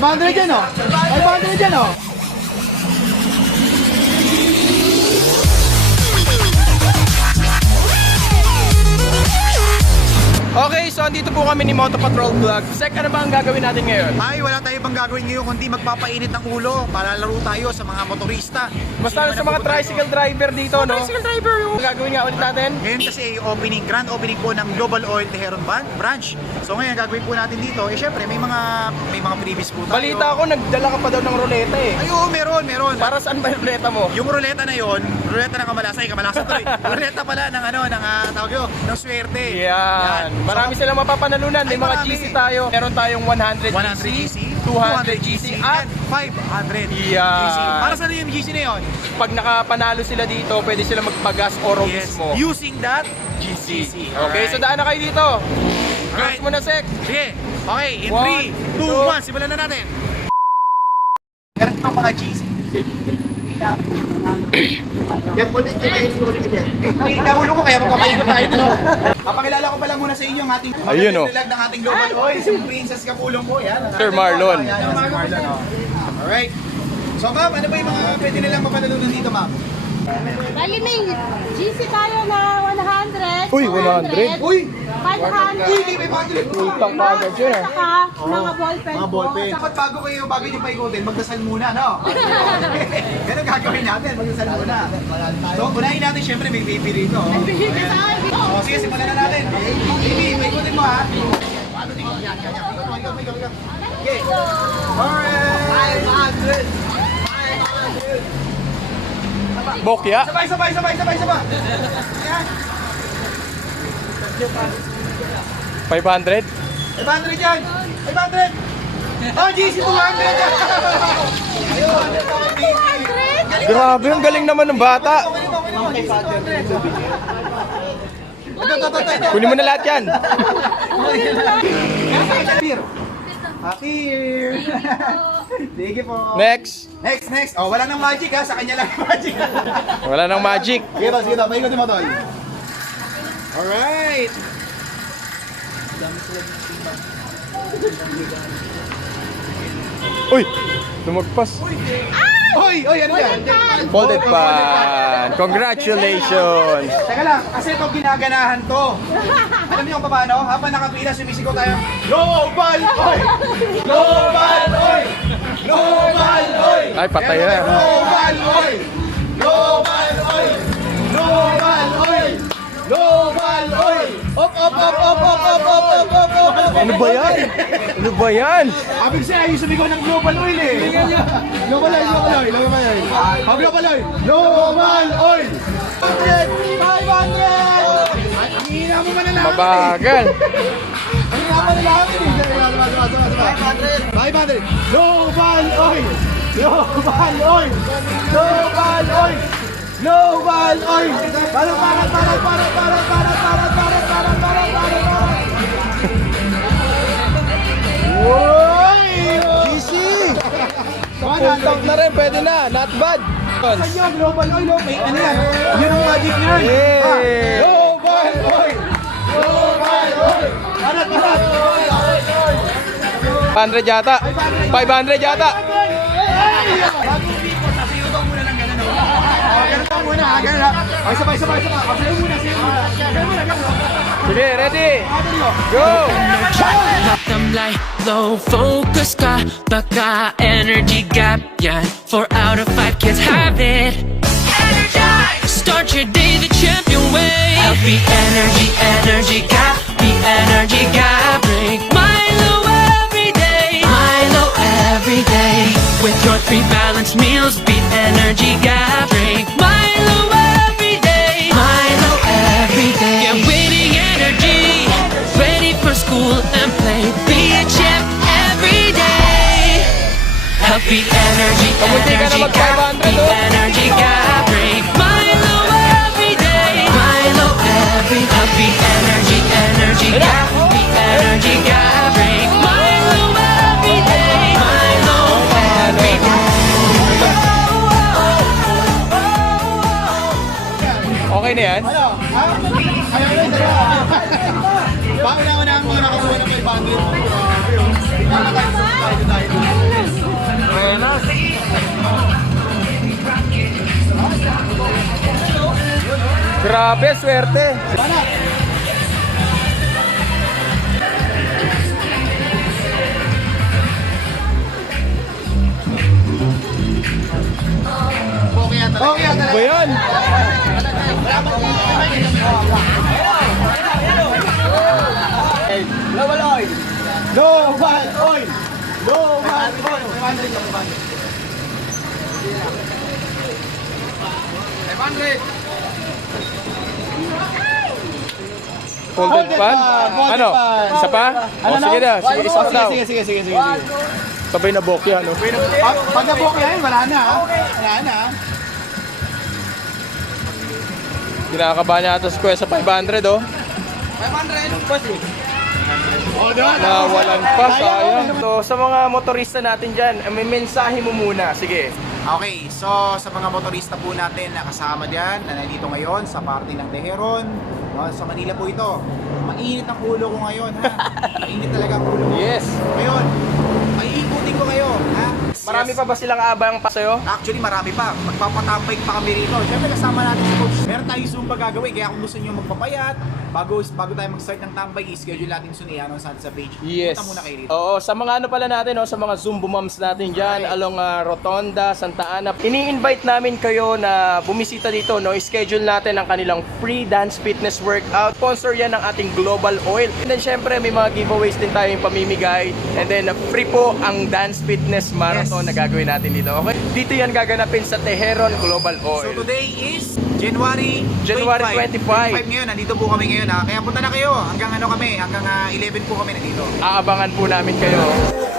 500 yan oh. 500 yan oh. Okay, so andito po kami ni Moto Patrol Vlog. Sek, ano ba ang gagawin natin ngayon? Ay, wala tayo ibang gagawin ngayon kundi magpapainit ng ulo para laro tayo sa mga motorista. Basta sa mga tricycle driver dito, no? Tricycle driver yung gagawin nga ulit natin. Ngayon kasi ay opening, grand opening po ng Global Oil Teheran branch. So ngayon gagawin po natin dito, eh syempre may mga may mga freebies po tayo. Balita ko, nagdala ka pa daw ng ruleta eh. Ay oo, meron, meron. Para saan ba yung ruleta mo? Yung ruleta na yon, ruleta ng kamalasay, kamalasay tuloy. ruleta pala ng ano, ng uh, tawag yun, ng swerte. Yan. Marami silang mapapanalunan. May Ay, mga marami. GC tayo. Meron tayong 100 100 GC, 200 GC, at and 500 Yan. GC. Para saan yung GC na yun? pag nakapanalo sila dito, pwede sila magpagas oro Yes. mismo. Using that GC. Okay, so daan na kayo dito. Alright. Close mo na, Sek. Sige. Okay, in One, 3, 2, two. 1, simulan na natin. Meron pang mga GC. Yan po din, Nahihilo ko kaya magpapalikot tayo. no? Papakilala ko pala muna sa inyo ang ating Ayun, oh. magandang ng ating global oil, si Princess Kapulong po. Yan, Sir Marlon. Sir Marlon. oh. Alright. So ma'am, ano ba yung mga pwede nilang mapanalunan dito ma'am? Bali may GC tayo na 100. Uy, 100. Uy! 500. Uy, may mga Utang pa agad yun eh. Saka mga ballpen Mga ballpen. Dapat bago kayo, bago nyo paikutin, magdasal muna, no? Ganun gagawin natin, magdasal muna. So, unahin natin, syempre may baby rito. oh. Ayan. O, sige, simulan na natin. Baby, paikutin mo, ha? Paano din? Yan, yan, yan. Ikot mo, ikot mo, ikot mo. Okay. Alright. 500. Bokya. Sabay, sabay, sabay, sabay, sabay. Yan. 500. 500 yan. 500. Oh, GC 200 yan. Ayun. GC. Grabe, ang galing naman ng bata. Kunin mo na lahat yan. Beer. Beer. Sige po. Next. Next, next. Oh, wala nang magic ha. Sa kanya lang magic. Wala nang magic. sige to, sige to. Paikutin mo to. Alright. Uy, tumagpas. Oy, oy, ano yan? Folded pan. Congratulations. Teka lang, kasi ito ginaganahan to. Alam niyo kung paano? Habang nakapila, sumisigaw tayo. Global Oil! Global Oil! Global Oil! Ay, patay na. Global Oil! Global Oil! Global Oil! Global Oil! Op, op, op, op, op, op, op, op, op, op, op. Ano ba yan? Ano ba yan? Abig siya, yung sumigaw ng Global Oil eh. Global Oil, Global Oil, Global Oil. Oh, Global Oil! Global Oil! 500! 500! Ang hina mo man na lang. Mabagal. Ang hina mo na lang eh. 500! 500! Global Oil! Global Oil! Global Oil! Global Oil! Para, para, para, para, para, para, para, para, para, para, para, para. Uy! GC! Full tank na rin, pwede na. Not bad. Sa'yo, Global Oil, oh. Ano yan? Yun ang magic. Ah, Global Oil! 500 yata. 500 yata. Sige, ready? Go! Bottom line, low focus ka Baka energy gap yan 4 out of 5 kids have it Start your day the champion way Healthy energy, energy gap The energy gap energy gap Okay na yan? Ano? Ha? Ayaw na sa'yo. Bakit naman ang mga nakakuha ng 500? Namatay sa tayo tayo. Ayun. Grabe, swerte. Banak! Okay yan talaga. Ano okay yan talaga. Global oil. Global oil. Global oil. 500 lang, 500. 500. Folded pan? Ano? Isa pa? Ano O, sige na. Sige, isa pa daw. Sige, sige, sige, sige. Sabay na bokeh, ano? Pag, pag nabok yan, wala na. ha? Wala na. Ha? Kinakabahan niya ata si Kuya sa 500, oh. 500. Oh, Na walang pa, sayang. So, sa mga motorista natin dyan, eh, may mensahe mo muna. Sige. Okay, so sa mga motorista po natin na kasama dyan, na nandito ngayon sa party ng Teheron, no, sa Manila po ito. Mainit ang ulo ko ngayon, ha? Mainit talaga ang ulo ko. Yes. Ngayon, maiikutin ko kayo, ha? Marami pa ba silang abang pa sa'yo? Actually, marami pa. Magpapatambay pa kami rito. Siyempre, kasama natin si Coach. Meron tayong Zumba gagawin. Kaya kung gusto nyo magpapayat, bago, bago tayo mag-start ng tambay, i-schedule natin sa Niano sa sa page. Yes. Punta muna kayo rito. Oo, sa mga ano pala natin, no, sa mga Zumbo moms natin dyan, along ah, Rotonda, Santa Ana. Ini-invite namin kayo na bumisita dito, no, schedule natin ang kanilang free dance fitness workout. Sponsor yan ng ating Global Oil. And then syempre, may mga giveaways din tayong pamimigay. And then, free po ang dance fitness marathon Yes. Na gagawin natin dito. Okay? Dito yan gaganapin sa Teheron Global So Oil. today is January 25. January 25. 25 ngayon, nandito po kami ngayon ha. Kaya punta na kayo. Hanggang ano kami, hanggang ah, 11 po kami nandito. Aabangan po namin kayo.